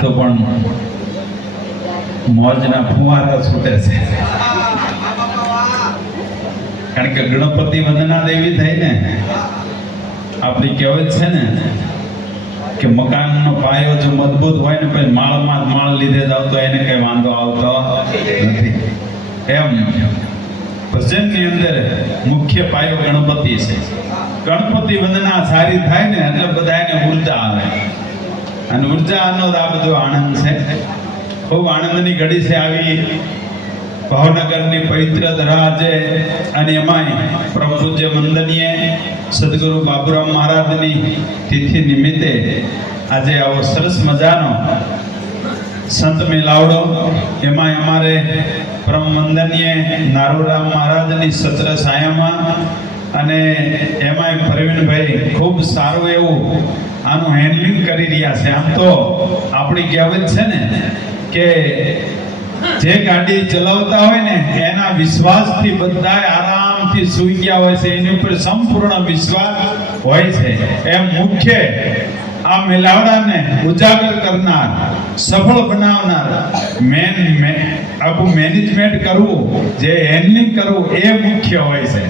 તો પણ મોજના ફુવારા છૂટે છે. કારણ કે ગણપતિ વંદના દેવી થઈ ને, આપણી કહેવત છે ને કે મકાનનો પાયો જો મજબૂત હોય ને પછી માળમાં જ માળ લીધે જ આવતો એને કઈ વાંધો આવતો નથી. એમ. ભજનની અંદર મુખ્ય પાયો ગણપતિ છે. ગણપતિ વંદના સારી થાય ને એટલે બધા એને ઊર્જા આવે. અને ઉર્જાનો જ આ બધો આનંદ છે. ખૂબ આનંદની ઘડી છે આવી ભાવનગરની પવિત્ર ધરા છે અને એમાંય પરમ પૂજ્ય મંદનીય સદગુરુ બાબુરામ મહારાજની તિથિ નિમિત્તે આજે આવો સરસ મજાનો સંત મેલાવડો એમાં અમારે પરમ વંદનીય નારુરામ મહારાજની સત્ર સાયામાં અને એમાંય પ્રવીણભાઈ ખૂબ સારું એવું આનું હેન્ડલિંગ કરી રહ્યા છે. આમ તો આપણી કહેવત છે ને કે જે ગાડી ચલાવતા હોય ને, એના વિશ્વાસથી બધા આરામથી સૂઈ ગયા હોય છે. એની ઉપર સંપૂર્ણ વિશ્વાસ હોય છે. એમ મુખ્ય આ મેલાવડાને ઉજાગર કરનાર, સફળ બનાવનાર મેન આખું મેનેજમેન્ટ કરવું, જે હેન્ડલિંગ કરવું, એ મુખ્ય હોય છે.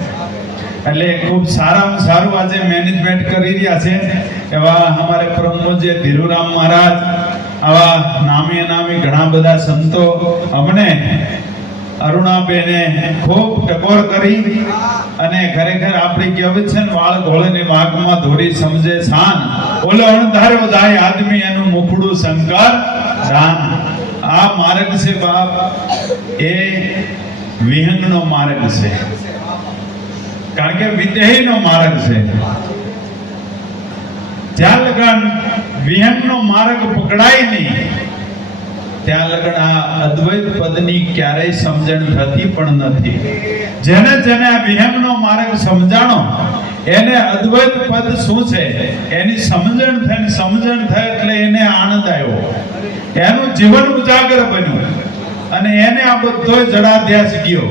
એટલે ખૂબ સારામાં સારું આજે મેનેજમેન્ટ કરી રહ્યા છે. એવા અમારે પરમ પૂજ્ય ધીરુરામ મહારાજ, આવા નામી અનામી ઘણા બધા સંતો અમને અરુણાબેને ખૂબ ટકોર કરી અને ખરેખર આપણી કહેવત છે ને વાળ ઘોળે વાઘમાં ધોરી સમજે શાન ઓલો અણધાર્યો જાય આદમી એનું મુખડું શંકર દાન આ માર્ગ છે બાપ. એ વિહંગનો માર્ગ છે. કારણ કે વિદેહીનો માર્ગ છે. જ્યાં લગન વિહંગનો માર્ગ પકડાય નહીં, ત્યાં લગન આ અદ્વૈત પદની ક્યારેય સમજણ થતી પણ નથી. જેને જેને આ વિહંગનો માર્ગ સમજાણો, એને અદ્વૈત પદ શું છે? એની સમજણ થઈ સમજણ થઈ એટલે એને આનંદ આવ્યો. એનું જીવન ઉજાગર બન્યું અને એને આ બધો જડાધ્યાસ ગયો.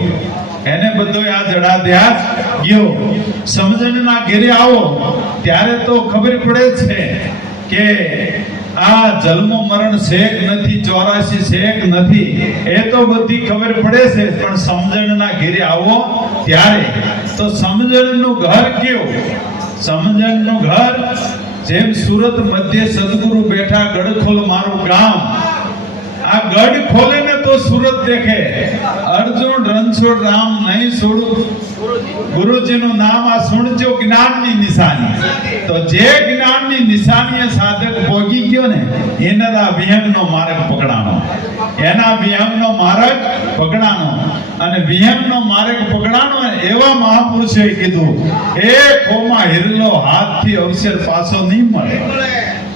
એને બધો આ જડાધ્યાસ ગયો. સમજણના ઘેરે આવો. ત્યારે તો ખબર પડે છે કે આ જન્મ મરણ શેક નથી, ચોરાશી શેક નથી. એ તો બધી ખબર પડે છે. પણ સમજણના ઘેરે આવો ત્યારે. તો સમજણનું ઘર કેવું સમજણનું ઘર જેમ સુરત મધ્ય સદગુરુ બેઠા ગડખોલ મારું ગામ આ ગઢ ખોલે ને તો સુરત દેખે. અર્જુન, રણછોડ, રામ નહીં છોડું. ગુરુજીનું નામ આ સુણજો જ્ઞાનની નિશાની. તો જે જ્ઞાનની નિશાનીએ સાધક ભોગી ગયો ને, એના વિહંગનો માર્ગ પકડાનો એના વિહંગનો માર્ગ પકડાનો અને વિહંગનો માર્ગ પકડાનો એવા મહાપુરુષે કીધું એ ખોમાં હિરલો, હાથથી અવસર પાછો નહીં મળે.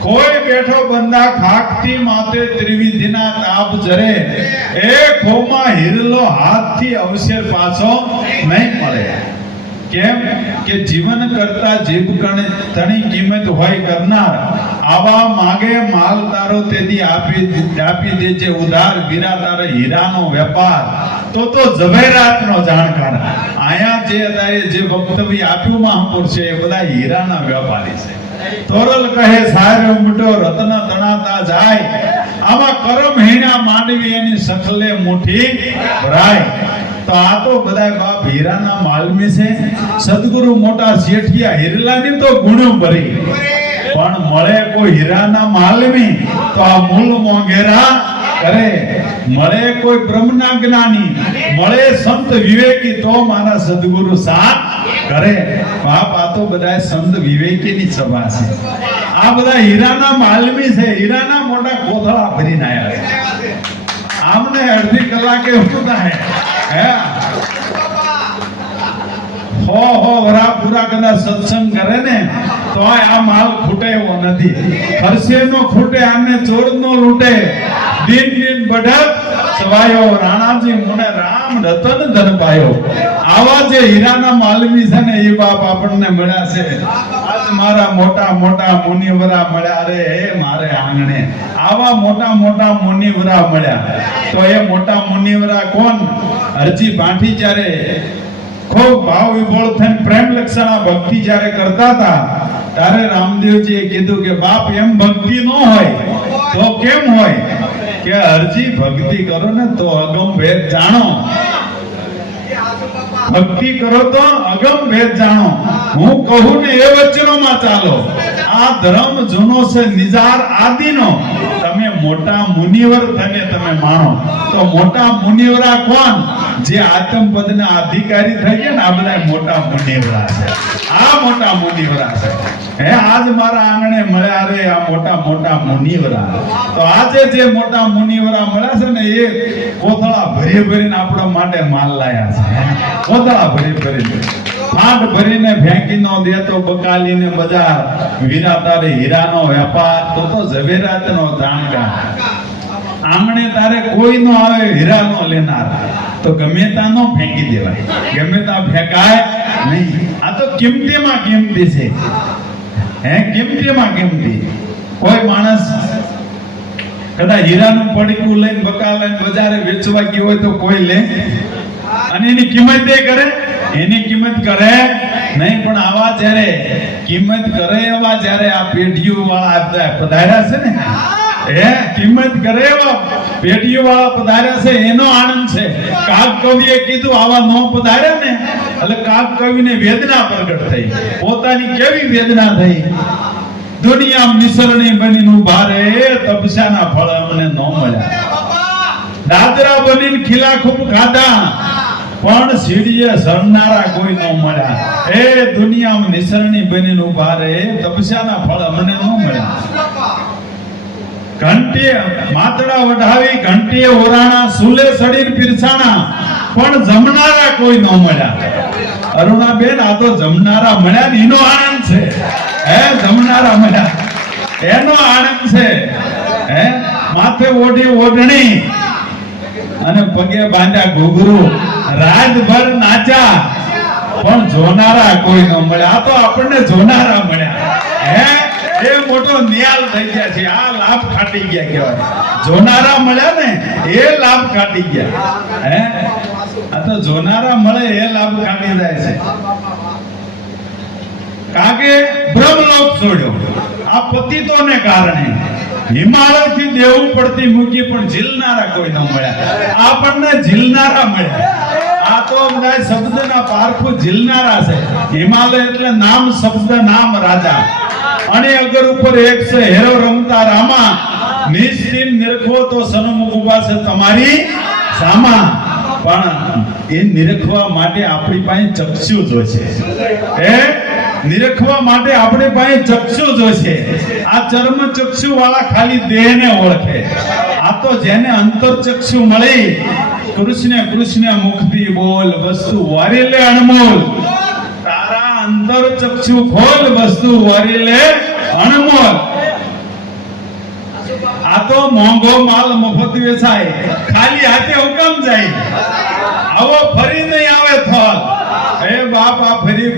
કોઈ બેઠો બંદા ખાકથી માથે ત્રિવિધિના તાપ જરે, એ ખોમાં હિરલો હાથથી અવસર પાછો નહીં મળે. કેમ કે જીવન કરતા જીભ તણી કિંમત હોય કરનાર, આવા માગે માલ તારો તેથી આપી આપી દેજે ઉધાર બીરા તારે હીરાનો વેપાર. તો તો ઝવેરાતનો જાણકાર. આયા જે અત્યારે જે વક્તવ્ય આપ્યું મહાપુર છે એ બધા હીરાના વેપારી છે. તોરલ કહે, સારો મોટો રતન તણાતા જાય. આવા કરમ હીણા માનવી એની સખલે મુઠી ભરાય. તો આ તો બધા બાપ હીરાના માલમી છે. સદગુરુ મોટા શેઠિયા હિરલાની તો ગુણો ભરી. પણ મળે કોઈ હીરાના માલમી, તો આ મૂળ મોંઘેરા કરે મળે કોઈ બ્રહ્મના જ્ઞાની, મળે સંત વિવેકી તો મારા સદગુરુ સાથ કરે. આ તો બધા સંત વિવેકીની સભા છે. આ બધા હીરાના માલમી છે. હીરાના મોટા કોથળા ભરીને આવ્યા છે. આમને અડધી કલાકે શું થાય. હે? હો હો, વરા પૂરા કદાચ સત્સંગ કરે ને તો આ માલ ખૂટે એવો નથી. ખર્ચે નો ખૂટે, આને ચોર નો લૂટે. દિન દિન બઢત સવાયો રાણાજી મને રામ રતન ધન પાયો. આવા જે હીરાના માલમી છે ને, એ બાપ આપણને મળ્યા છે. આજ મારા મોટા મોટા મુનિવરા મળ્યા રે, હે મારે આંગણે. આવા મોટા મોટા મુનિવરા મળ્યા. તો એ મોટા મુનિવરા કોણ? હરજી ભાંઠી જ્યારે ખૂબ ભાવ વિભોળ થઈને પ્રેમ લક્ષણા ભક્તિ જ્યારે કરતા હતા, ત્યારે રામદેવજીએ કીધું કે, બાપ, એમ ભક્તિ ન હોય તો કેમ હોય? કે અરજી ભક્તિ કરો ને તો અગમ ભેદ જાણો. ભક્તિ કરો તો અગમ ભેદ જાણો. હું કહું ને એ વચનોમાં ચાલો. આ ધર્મ જૂનો છે, નિજાર આદિનો. તમે મોટા મુનિવર થઈને તમે માણો. તો મોટા મુનિવરા કોણ? જે આતમ પદના અધિકારી થઈ ગયા ને, આ બધા મોટા મુનિવરા છે. આ મોટા મુનિવરા છે. હે, આજ મારા આંગણે મળ્યા રે આ મોટા મોટા મુનિવરા. તો આજે જે મોટા મુનિવરા મળ્યા છે ને, એ કોથળા ભરી ભરીને આપણા માટે માલ લાયા છે. કોથળા ભરી ભરીને. ફાટ ભરીને ફેંકી નો દેતો, બકાલીને બજાર. વીરા તારે હીરાનો વેપાર. તો તો ઝવેરાતનો જાણકાર આંગણે તારે કોઈ નો આવે, હીરા નો લેનાર. તો ગમે તા નો ફેંકી દેવાય. ગમે તા ફેંકાય નહીં. આ તો કિંમતીમાં કિંમતી છે. હે, કિંમતીમાં કિંમતી. કોઈ માણસ કદાચ હીરાનું પડીકું લઈને બકા લઈને બજારે વેચવા ગયો હોય તો કોઈ લે. અને એની કિંમત એ કરે? એની કિંમત કરે નહીં, પણ આવા જ્યારે કિંમત કરે એવા જ્યારે આ પેઢીઓ વાળા પધાર્યા છે ને? કિંમત કરે પેઢીઓ વાળા પધાર્યા છે, એનો આનંદ છે. કાગ કવિએ કીધું, આવા નો પધાર્યા ને. એટલે કાગ કવિને વેદના પ્રગટ થઈ. પોતાની કેવી વેદના થઈ? દુનિયા નિસરણી બનીને ભારે તપસ્યાના ફળ અમને ન મળ્યા. દાદરા બનીને ખીલા ખૂબ ખાધા, પણ સીડીએ સરનારા કોઈ ન મળ્યા. એ દુનિયામાં નિસરણી બનીને ઊભા રે તપસ્યાના ફળ અમને ન મળ્યા. ઘંટીએ માતડા વઢાવી ઘંટીએ ઓરાણા સુલે સડીને પીરસાણા. પણ જમનારા કોઈ ન મળ્યા. અરુણાબેન, આ તો જમનારા મળ્યા ને એનો આનંદ છે. હે, જમનારા મળ્યા. એનો આનંદ છે. હે, માથે ઓઢી ઓઢણી. અને પગે બાંધ્યા ઘૂઘરું. રાતભર નાચ્યા પણ જોનારા કોઈ ન મળ્યા. આ તો આપણને જોનારા મળ્યા. હે? એ મોટો નિયાલ થઈ ગયા છે. આ લાભ ખાટી ગયા કહેવાય. જોનારા મળ્યા ને, એ લાભ ખાટી ગયા. હે? આ તો જોનારા મળે, એ લાભ ખાટી જાય છે. કાકે બ્રહ્મલોક છોડ્યો. આ પતિતોને કારણે. હિમાલયથી દેવું પડતી મૂકી પણ ઝીલનારા કોઈ ન મળ્યા આપણને ઝીલનારા મળ્યા આ તો બધા શબ્દના પારખું ઝીલનારા છે. હિમાલય એટલે નામ, શબ્દ, નામ, રાજા. અને અગર ઉપર એક છે, હેરો રમતા રામા. નિશ્ચિન નિરખો તો સનમુખ ઊભા છે તમારી સામા. પણ એ નિરખવા માટે આપણી પાસે ચક્ષુ જોશે એ નિરખવા માટે આપણે પાસે ચક્ષુ જોશે આ ચર્મ ચક્ષુ વાળા ખાલી દેહને ઓળખે. આ તો જેને અંતર ચક્ષુ મળે, કૃષ્ણ કૃષ્ણ મુખથી બોલ, વસ્તુ વારી લે અનમોલ તારા અંતર ચક્ષુ ખોલ, વસ્તુ વારી લે અનમોલ આ તો મોંઘો માલ મફત વેચાય. ખાલી હાથે હુકમ જાય. આવો ફરી નહીં આવે ફળ હે બાપ, આ ફરી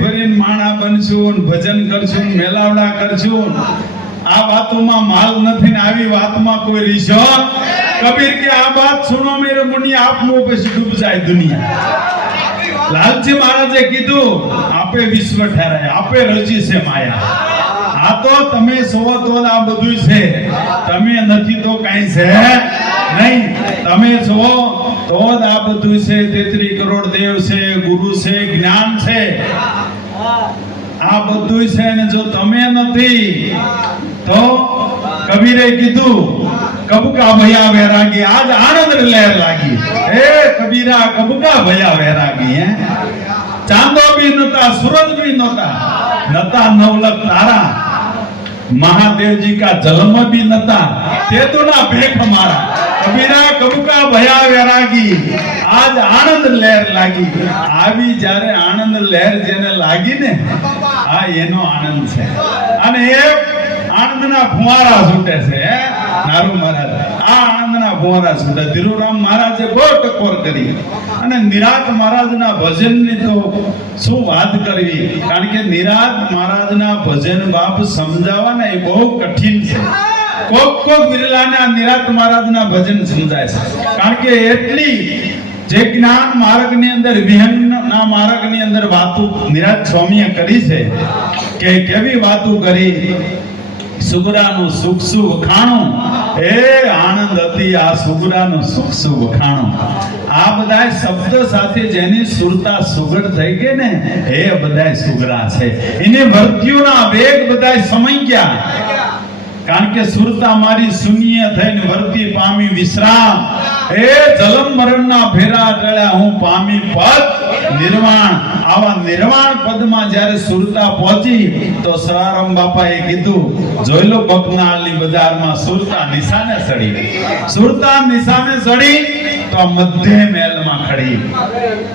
બનશું ભજન કરશું મેલાવડા કરશું આ વાતોમાં માલ નથી ને આવી વાતમાં કોઈ રીશો કબીર કે આ વાત સુનો મેરે મુનિ, આપ મું પછી ડૂબ જાય દુનિયા? લાલજી મહારાજે કીધું, આપે વિશ્વ ઠેરાય, આપે રચી છે માયા. આ તો તમે સો તો આ બધું છે. તમે નથી તો કાઈ છે નહીં. તમે છો તો આ બધું છે. તેત્રી કરોડ દેવ છે, ગુરુ છે, જ્ઞાન છે. આ બધું છે ને જો તમે નથી, તો કબીરે કીધું, કબુકા ભયા વેરાગી, આજ આનંદ લહેર લાગી. હે કબીરા, કબકા ભયા વેરાગી, હે? ચાંદો બી નતા સૂરજ બી નતા નતા નવલક તારા. महादेव जी का जन्म भी नता ते तो ना भेख मारा કબીરા કબુકા ભયા વૈરાગી આજ આનંદ લહેર લાગી આવી જ્યારે આનંદ લહેર જેને લાગી ને આ એનો આનંદ છે અને એ આનંદના ફુવારા છૂટે છે નારુ મહારાજ. આ આનંદના ફુવારા છૂટે. ધીરુરામ મહારાજે બહુ ટકોર કરી. અને નિરાત મહારાજના ભજનની તો શું વાત કરવી? કારણ કે નિરાત મહારાજના ભજન બાપ સમજાવવાના એ બહુ કઠિન છે. કોક કોક વિરલાને નિરાત મહારાજના ભજન સમજાય છે. કારણ કે એટલી જે જ્ઞાન માર્ગની અંદર વિહનના માર્ગની અંદર વાતો નિરાત સ્વામીએ કરી છે કે કેવી વાતો કરી? સુગરાનું સુખ સુખ ખાણું. હે, આનંદ હતી આ સુગડાનું સુખ સુખ વખાણું આ બધા શબ્દ સાથે જેની સુરતા સુગર થઈ ગઈ ને, એ બધા સુગરા છે. એને વર્તીઓના વેગ બધાય સમય ગયા. કારણ કે સુરતા મારી શૂન્ય થઈને વર્તી પામી વિશ્રામ. એ જલમ મરણના ભેરા રળ્યા હું પામી પદ નિર્વાણ. આવા નિર્વાણ પદમાં જ્યારે સુરતા પહોંચી, તો સરારામ બાપાએ કીધું, જોઈ લો બકનાળની બજારમાં સુરતા નિશાને ચડી સુરતા નિશાને ચડી તો મધ્ય મહેલમાં ખડી.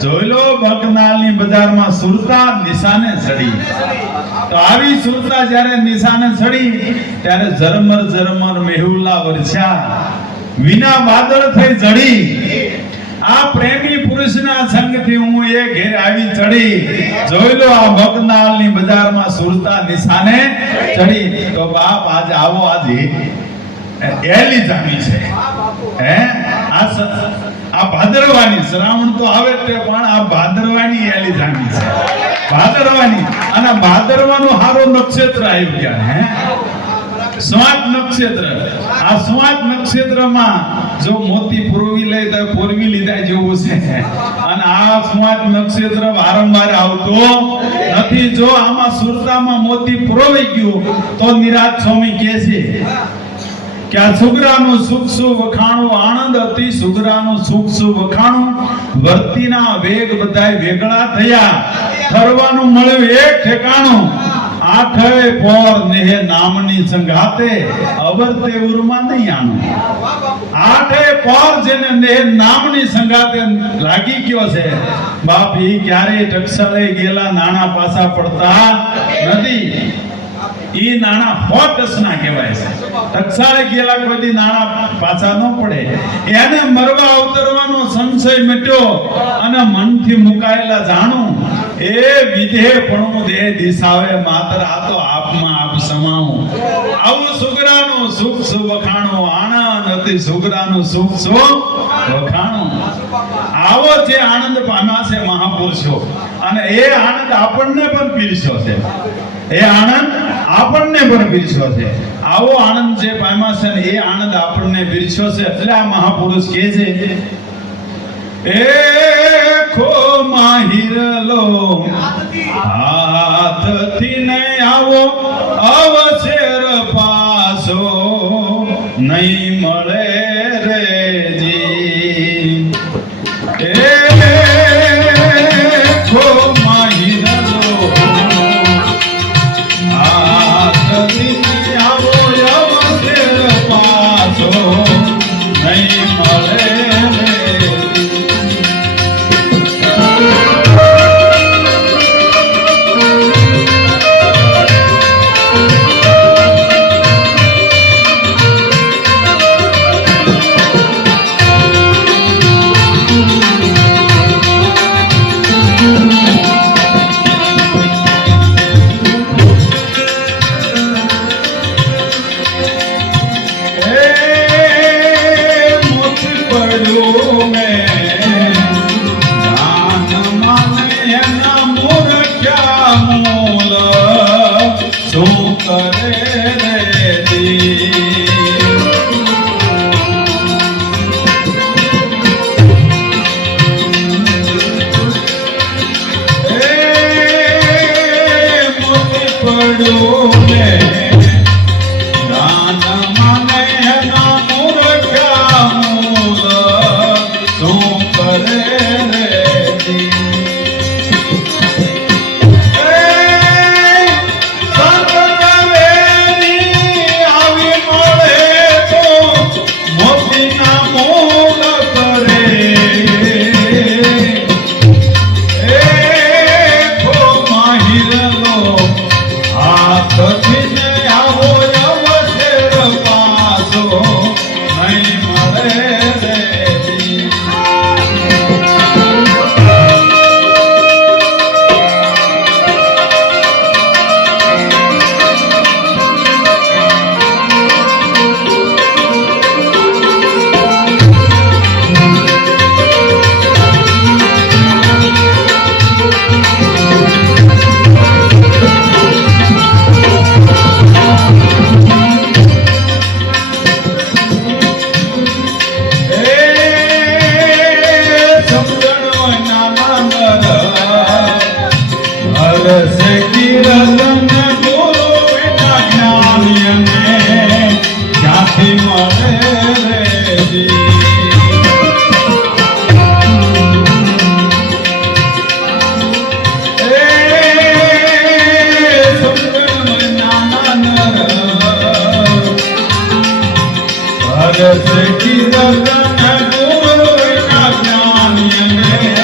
જોઈ લો બકનાળની બજારમાં સુરતા નિશાને ચડી તો આવી સુરતા જ્યારે નિશાને ચડી ત્યારે ઝરમર ઝરમર મેહુલા વરસ્યા. વિના વાદળ થઈ જડી. આ પ્રેમી પુરુષના સંગથી હું એ ઘેર આવી ચડી. જોઈ લો આ બકનાળની બજારમાં સુરતા નિશાને ચડી. તો બાપ આજ આવો આજે એલી જામી છે. હે? આ આ ભાદરવાની, શ્રાવણ તો આવે તે, પણ આ ભાદરવાની એલી જામી છે. ભાદરવાની. અને ભાદરવાનો હારો નક્ષત્ર આવ્યું ક્યાં હે? સ્વાત નક્ષત્ર. આ સ્વાત નક્ષત્રમાં જો મોતી પૂરવી લે તો પૂરવી લીધા જેવું છે. અને આ સ્વાત નક્ષત્ર વારંવાર આવતો નથી. જો આમાં સુરતામાં મોતી પુરોવાઈ ગયું, તો નિરાજ સ્વામી કહે છે કે આ સુગરાનું સુખ સુ વખાણું, આનંદ હતી સુગરાનું સુખ સુ વખાણું, વર્તીના વેગ બધાય વેગળા થયા. ફરવાનું મળ્યું એક ઠેકાણું. આઠે પોર નેહે નામની સંઘાતે અવરતે ઉરમાં નહીં આનું. આઠે પોર જેને નેહ નામની સંઘાતે લાગી ગયો છે. બાપ ઈ ક્યારે ટકસાળે ગયેલા નાના પાછા પડતા નથી. ઈ નાણા હોટસના કહેવાય છે. ટકસાળે ગયેલા કોઈ નાણા પાછા ન પડે. એને મરવા અવતરવાનો સંશય મટ્યો અને મનથી મુકાયેલા જાણું એ વિધે પણ દેહ દિશાવે માત્ર આ તો આપમાં આપ સમાવું. આવું સુગરાનું સુખ સુ વખાણું આનંદ અતિ સુગરાનું સુખ સુ વખાણું આવો જે આનંદ પામ્યા છે મહાપુરુષો, અને એ આનંદ આપણને પણ પીરસ્યો છે. એ આનંદ આપણને પણ પીરસ્યો છે. આવો આનંદ જે પામ્યા છે એ આનંદ આપણને પીરસ્યો છે. એટલે આ મહાપુરુષ કહે છે એ ખો માહિરલો હાથથી. ને આવો અવસર પાસો. નહીં મળે પડ્યું આવો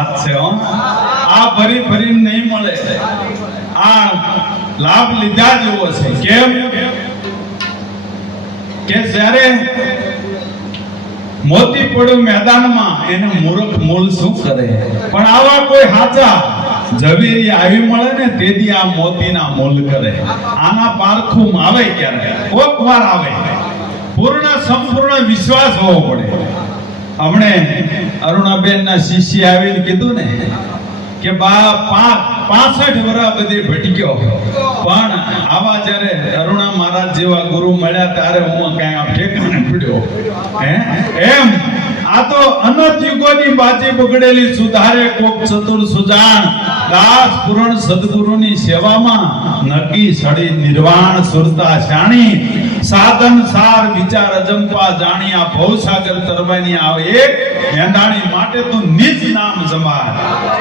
વાત છે આ ભરી ભરી નહીં મળે. આ લાભ લીધા જેવો છે. કેમ? કે જ્યારે મોતી મેદાનમાં, એને મૂર્ખ મૂળ શું કરે? પણ આવા કોઈ હાચા જવેરી આવી મળે ને, તેથી આ મોતીના મૂલ કરે. આના પારખું આવે ક્યારે? કોક વાર આવે. પૂર્ણ સંપૂર્ણ વિશ્વાસ હોવો પડે. હમણે અરુણાબેન ના શિષ્ય આવીને કીધું ને કે, બા પાસઠ વર્ષ બધી ભટક્યો. પણ આવા જ્યારે અરુણા મહારાજ જેવા ગુરુ મળ્યા ત્યારે હું કઈ ઠેકાણે પડ્યો. એમ? આ તો અનંત યુગોની બાજી બગડેલી સુધારે કોક ચતુર સુજાણ. દાસ પૂરણ સદગુરુની સેવામાં નકી સડી નિર્વાણ સુરતા શાણી. સાધન સાર વિચાર અજંપા જાણ્યા, ભવસાગર તરવાની આવે એક. એંધાણી માટે તું નિજ નામ જમાર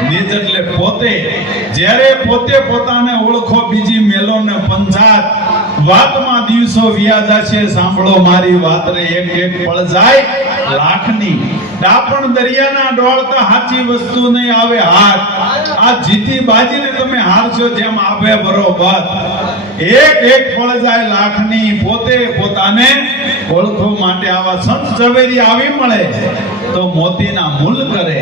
નિજ એટલે પોતે. જ્યારે પોતે પોતાને ઓળખો બીજી મેલો ને પંચાત વાતમાં દિવસો વ્યાજા છે સાંભળો મારી વાત રે એક એક પળ જાય. લાખની. ડાપણ દરિયાના ડોળતા હાચી વસ્તુ નહીં આવે હાથ. આ જીતી બાજીને તમે હારશો જેમ આવે બરોબર. એક એક ફળ જાય લાખની. પોતે પોતાને ઓળખો માટે આવા સંત ઝવેરી આવી મળે તો મોતીના મૂલ કરે.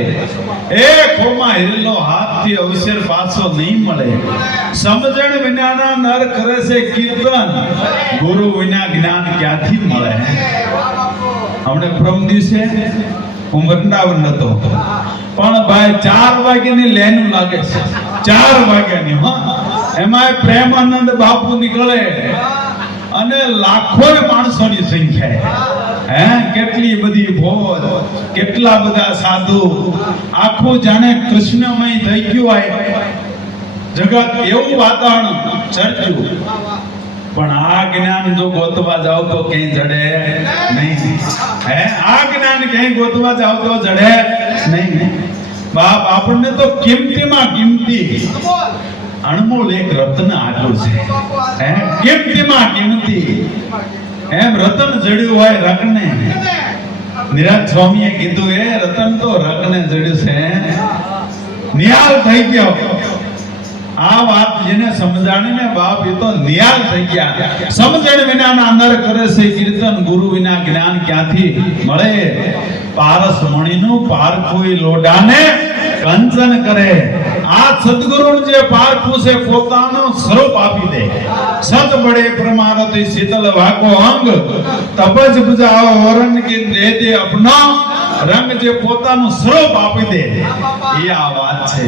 એ ખોમાં હિરલો હાથથી અવસર પાછો નહીં મળે. સમજણ વિનાના નર કરે છે કીર્તન. ગુરુ વિના જ્ઞાન ક્યાંથી મળે? હમણે પ્રમ દિવસે હું વૃંદાવન હતો. પણ ભાઈ ચાર વાગ્યાની લેન લાગે છે. ચાર વાગ્યાની, હા. એમાં પ્રેમાનંદ બાપુ નીકળે. અને લાખો માણસોની સંખ્યા હે, કેટલી બધી ભોજ, કેટલા બધા સાધુ. આખું જાણે કૃષ્ણમય થઈ ગયું હોય. જગત એવું વાતાવરણ ચર્ચ્યું. પણ આ જ્ઞાન જો ગોતવા જાવ તો કઈ જડે નહીં. હે? આ જ્ઞાન કઈ ગોતવા જાવ તો જડે નહીં. બાપ, આપણને તો કિંમતીમાં કિંમતી. અણમોલ એક રત્ન આટલું છે. હે? કિંમતીમાં કિંમતી. એમ રતન જડ્યું હોય રકને. નિરાજ સ્વામીએ કીધું, એ રતન તો રકને જડ્યું છે. નિહાલ થઈ ગયો. આ વાત જેને સમજાણી ને બાપ એ તો નિહાલ થઈ ગયા. સમજણ વિના અંદર કરે છે, કીર્તન ગુરુ વિના જ્ઞાન ક્યાંથી મળે? પારસ મણીનું પારખું લોડાને કંચન કરે. આ સદગુરુ જે પારખું છે, પોતાનું સ્વરૂપ આપી દે. સત બડે પ્રમાણથી શીતલ વાકો અંગ, તપજ બુજાવો વરણ કે દે દે અપના રંગ જે પોતાનું સ્વરૂપ આપી દે, એ આ વાત છે.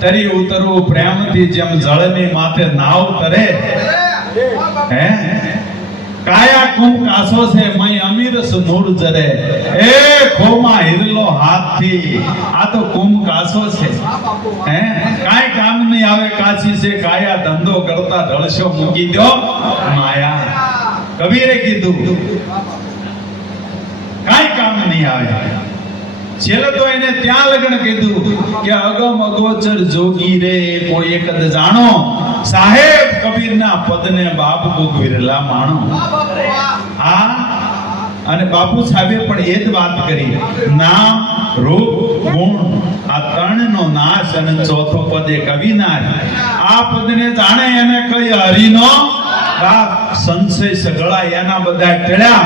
તરી ઉતરવું પ્રેમથી જેમ જળની માથે નાવ તરે. હે? કાયા કુમ કાસો છે, મય અમીરસ નૂર જરે. એ ખોમાં હિરલો હાથથી. આ તો કુમ કાસો છે. હે? કાઈ કામ નહીં આવે કાચી છે, કાયા ધંધો કરતા ઢળશો મૂકી દો માયા. કબીરે કીધું નહીં આવે. છેલ્લે તો એને ત્યાં લગ્ન કીધું કે અગમ અગોચર જોગી રે, કોઈ એક જાણો. સાહેબ, કબીરના પદને બાપ કોક વિરલા માણો. હા? અને બાપુ સાહેબે પણ એ જ વાત કરી. નામ રૂપ, ગુણ, આ ત્રણનો નાશ અને ચોથો પદે કવિ નાશ આ પદને જાણે એને કઈ હરિનો સંશય સગળા એના બધા ટેળ્યા.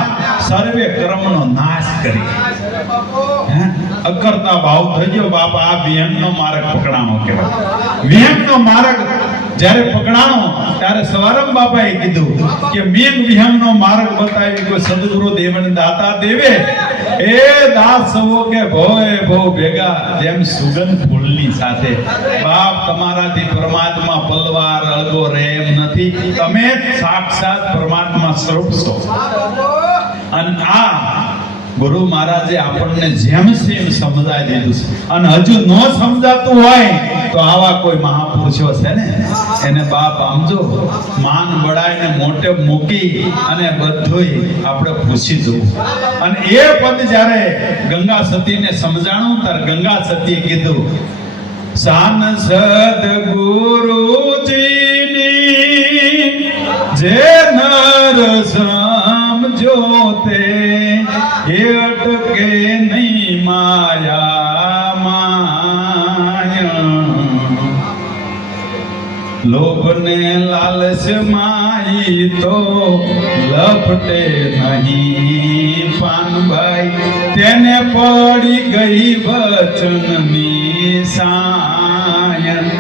સર્વે કર્મનો નાશ કરી? અકર્તા ભાવ થઈ ગયો. બાપા, આ વિહંગનો માર્ગ પકડાણો કહેવાય. વિહંગનો માર્ગ જ્યારે પકડાણો, ત્યારે સવારમ બાપાએ કીધું કે મેં વિહંગનો માર્ગ બતાવી કોઈ સદગુરુ દેવન દાતા દેવે. એ દાસવો કે ભોય ભો ભેગા, જેમ સુગંધ ફૂલની સાથે. બાપ તમારાથી પરમાત્મા પલવાર અળગો રહે એમ નથી. તમે સાક્ષાત પરમાત્મા સ્વરૂપ છો. અને આ ગુરુ મહારાજે આપણને જેમ સેમ સમજાવી દીધું છે. અને હજુ ન સમજાતું હોય તો આવા કોઈ મહાપુરુષો છે ને? એને બાપ આમજો, માન બળાઈને મોટે મૂકી અને બધુંય આપણે પૂછી જવું. અને એ પદ જ્યારે ગંગા સતીને સમજાણું, ત્યારે ગંગા સતીએ કીધું સાંસદ ગુરુજીની જે નર સમજો તે એ અટકે નહીં માયા માયા લોભને લાલચ માઈ તો લપટે નહીં પાનભાઈ તેને પડી ગઈ વચનની સાયન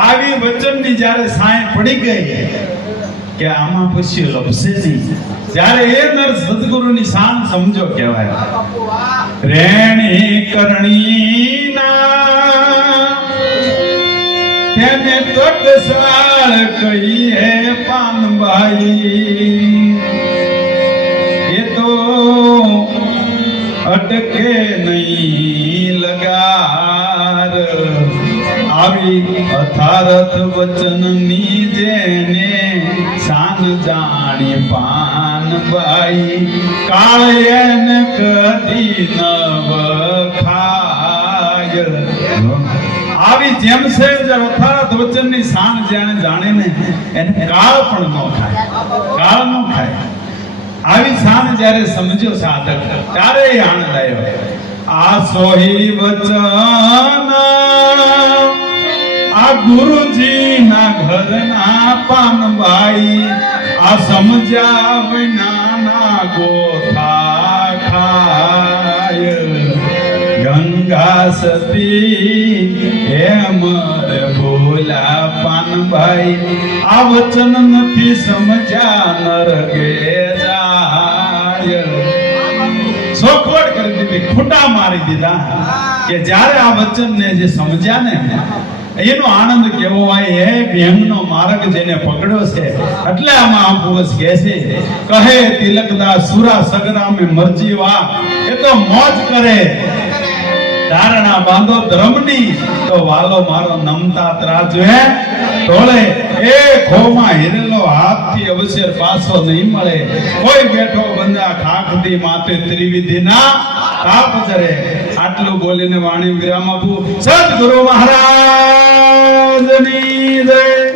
આવી વચનની જ્યારે સાય પડી ગઈ કે આમાં પછી લપસે નહીં ત્યારે એ નર સદગુરુની શાન સમજો કહેવાય. રેણી કરણીના તેને ટકસાળ કહીએ પાનભાઈ એ તો અટકે નહીં લગાર આવી અથારથ વચનની જેને સાન જાણી પાન ભાઈ કાયન કદી નવ ખાય. આવી જેમ છે જે અથારથ વચનની શાન જેણે જાણે ને એને કાળ પણ ન ખાય. કાળ ન ખાય. આવી શાન જ્યારે સમજ્યો સાધક, ત્યારે આનંદ આવ્યો. આ સોહી વચન આ ગુરુજીના ઘરના પાનભાઈ આ સમજ્યા નાના ગોથા ખાય. ગંગા સતી, હેમર ભોલા પાનભાઈ આ વચન નથી સમજ્યા નરગે જાય. ચોખવટ કરી દીધી, ખૂટા મારી દીધા. કે જ્યારે આ વચનને જે સમજ્યા ને એનો આનંદ કેવો હોય એ વ્યંગનો માર્ગ જેને પકડ્યો છે, એટલે આમાં આપુસ કહે છે, કહે તિલકદા સુરા સગરામે મરજી વા, એ તો મોજ કરે. ધારણા બાંધો ધર્મની, તો વાલો મારો નમતા ત્રાજવે ઢોળે, એ ખોમાં હિરેલો હાથથી અવસર પાછો નહીં મળે. કોઈ બેઠો બંધા ખાખથી માથે ત્રિવિધિના તાપ જરે આટલું બોલીને વાણી વિરામ આપું. સદગુરુ મહારાજની જય